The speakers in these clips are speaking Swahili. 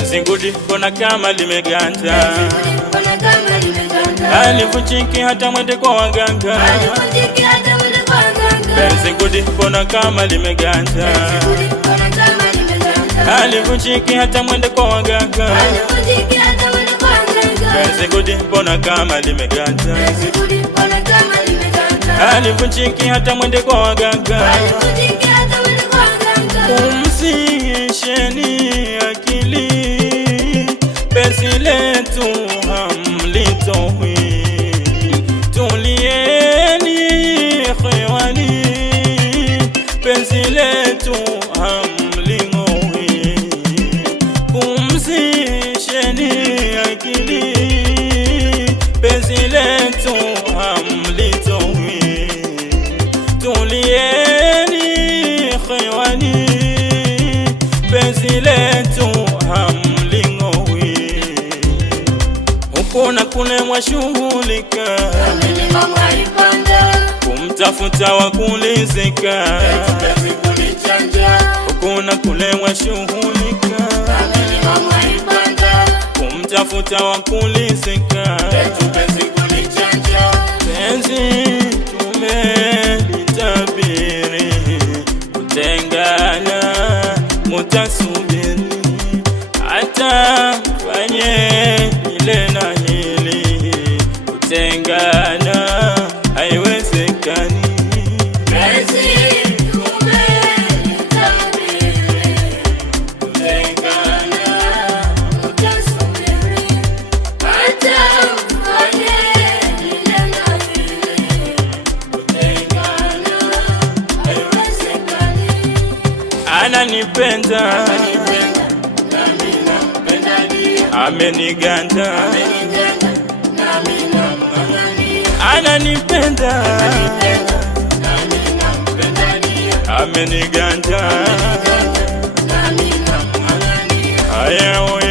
Penzi ngudi mbona kama limeganda, halivunjiki hata mwende kwa waganga. Penzi ngudi mbona kama limeganda, halivunjiki hata mwende kwa waganga. Penzi ngudi mbona kama limeganda, halivunjiki hata mwende kwa waganga. Pumzisheni akili, penzi letu hamlitoi. Tulieni khewani, penzi letu hamlingoi. Pumzisheni akili, penzi letu hamlitoi. Tulieni khewani, penzi letu hamlingoi. Huko na kule mwashughulika, kumtafuta wa kulizika. Huko na kule mwashughulika, kumtafuta wa kulizika. Penzi tumelitabiri, kutengana mutasubiri, hata fanye ile na hili. Kutengana haiwezekani. Penzi tumelitabiri, kutengana mutasubiri, hata fanye ile na hili. Kutengana haiwezekani. Ananipenda, ameniganda, ananipenda, ameniganda. Haya we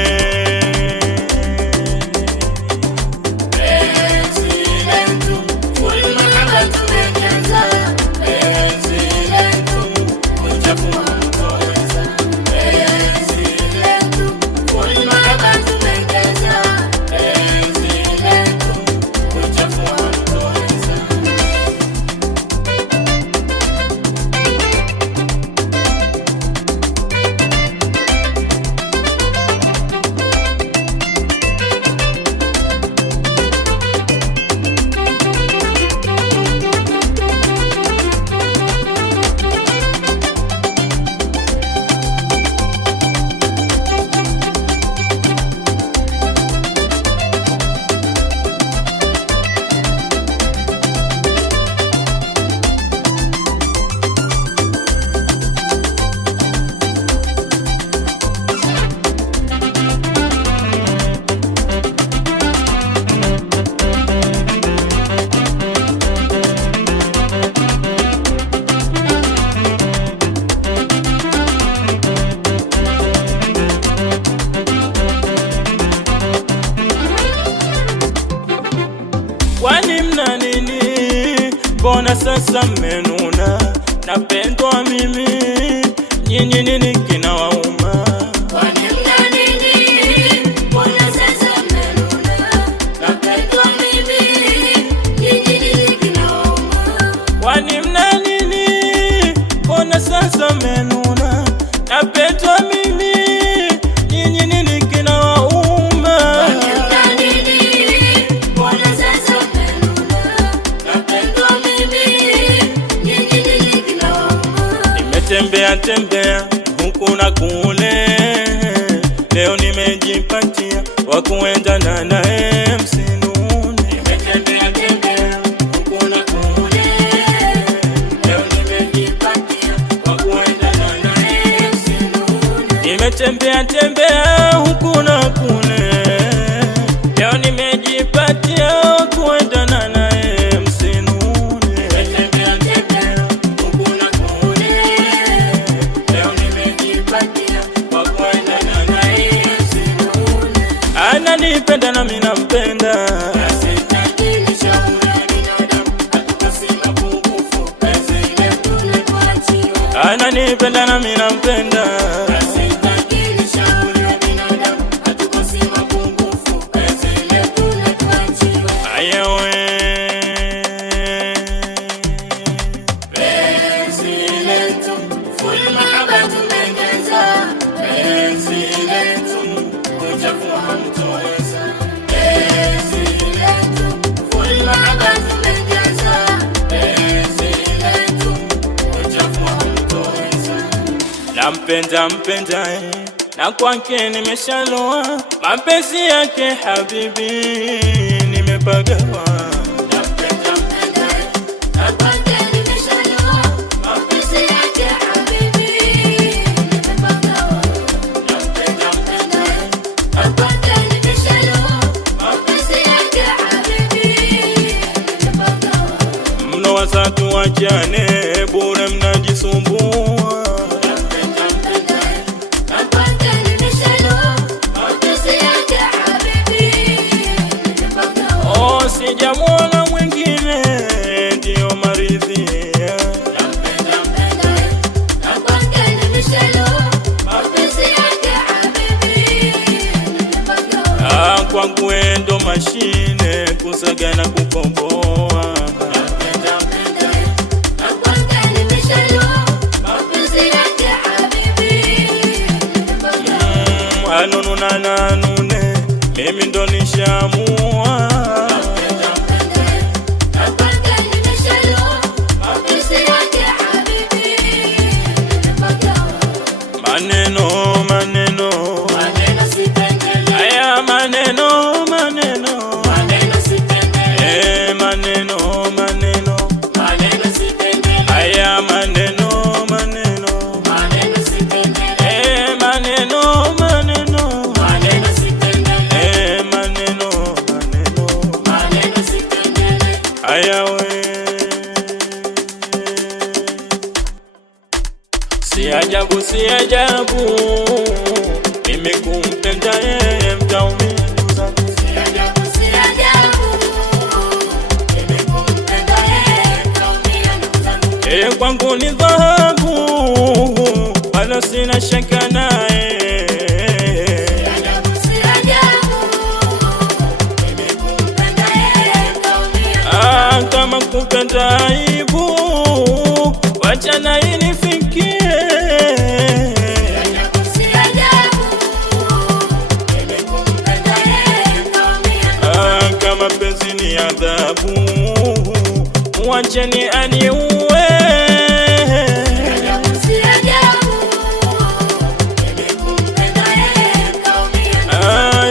kwani mna nini? Mbona sasa mmenuna? Napendwa mimi, nyinyi nini kinawauma? Kwani mna nini? Mbona sasa mmenuna? Napendwa mimi, nyinyi nini kinawauma? Kwani mna nini? Mbona sasa mmenuna? Napendwa mimi, nyinyi nini kinawauma? Tembea huku na kule, leo nimejipatia wa kuendana naye, msinune. Nimetembea huku na kule, leo nimejipatia wa kuendana naye, msinune. Nimetembea huku na kule, leo nimejipatia wa kuendana naye, msinune. Ananipenda na mimi nampenda, ananipenda na mimi nampenda, mpenda na kwake nimeshaloa, mapenzi yake habibi nimepagawa. Nampenda na kwake nimeshaloa, mapenzi yake habibi nimepagawa. Nampenda na kwake nimeshaloa, mapenzi yake habibi nimepagawa. Mno wasatu wachane bure mnajisumbua. Sijamuona mwingine ndio maridhia. Nampenda na kwake nimeshaloa, mapenzi yake habibi nimepagawa. Kwangu ndo mashine kusaga na kukomboa. Nampenda na kwake nimeshaloa, mapenzi yake habibi nimepagawa. Anununa na anune mimi ndo nishamua. Maneno sipendele, aya maneno sipendele, maneno sipendele, aya maneno sipendele, maneno sipendele, maneno sipendele, aya we. Si ajabu mimi kumpenda yeye, mtaumia ndugu zangu. Si ajabu mimi kumpenda yeye, mtaumia ndugu zangu. Yeye kwangu ni dhahabu, wala sina shaka naye. Si ajabu mimi kumpenda yeye, mtaumia. Kama kupenda aibu, wacha na inifikie. Kama penzi ni adhabu, wacheni aniue.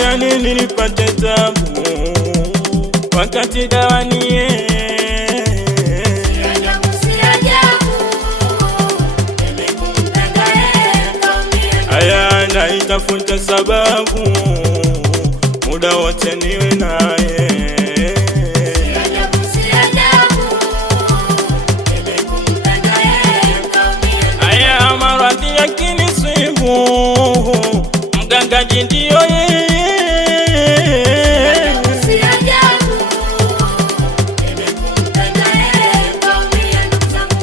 Ya nini nipate tabu wakati dawa ni yeye. Aya naitafuta sababu muda wote niwe naye. Aya maradhi yakinisibu, mgangaji ndio yeye.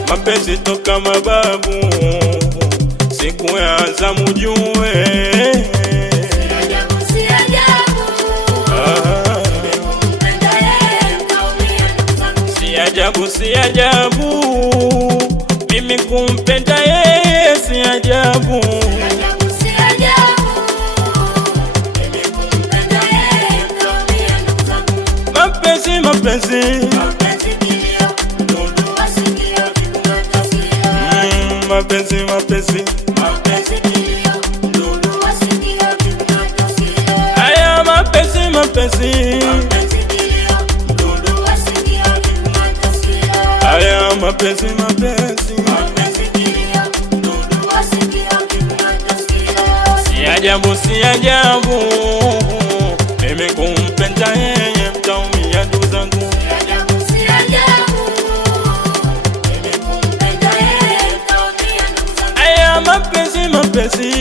Mapenzi toka mababu, siku ya zamu jue. Si ajabu mimi kumpenda yeye, si ajabu. Mapenzi mapenzi aya mapenzi aya mapenzi si ajabu mimi kumpenda yeye, mtaumia ndugu zangu. Aya mapenzi mapenzi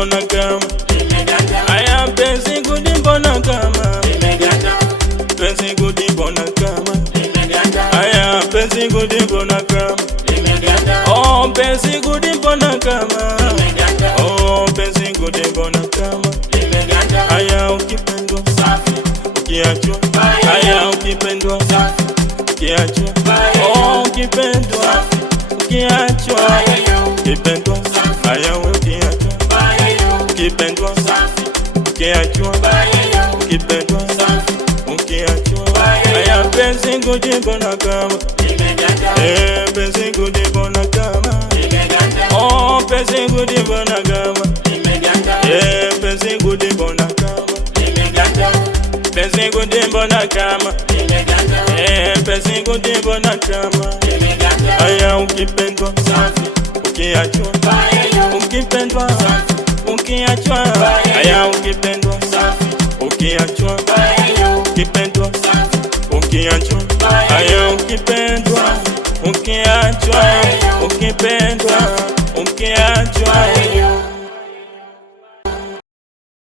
mbona kama limeganda, aya penzi gudi mbona kama limeganda, penzi gudi mbona kama limeganda, aya penzi gudi mbona kama limeganda, oh penzi gudi mbona kama limeganda, oh penzi gudi mbona kama limeganda, aya ukipendwa safi, ukiachwa Bye. aya ukipendwa safi, ukiachwa Bye. oh ukipendwa safi, ukiachwa Bye. ukipendwa Safi. aya ukiachwa Bye. ukipendwa safi, ukiachwa Bye. ukipendwa safi, ukiachwa Bye. aya penzi gudi mbona kama limeganda, penzi gudi mbona kama limeganda, oh penzi gudi mbona kama limeganda, penzi gudi mbona kama limeganda, penzi gudi mbona kama limeganda, penzi gudi mbona kama limeganda, aya ukipendwa safi, ukiachwa Bye. ukipendwa ukiachwa Bye. aya ukipendwa safi, ukiachwa Bye. ukipendwa safi, ukiachwa Bye. aya ukipendwa ukiachwa Bye. ukipendwa ukiachwa Bye.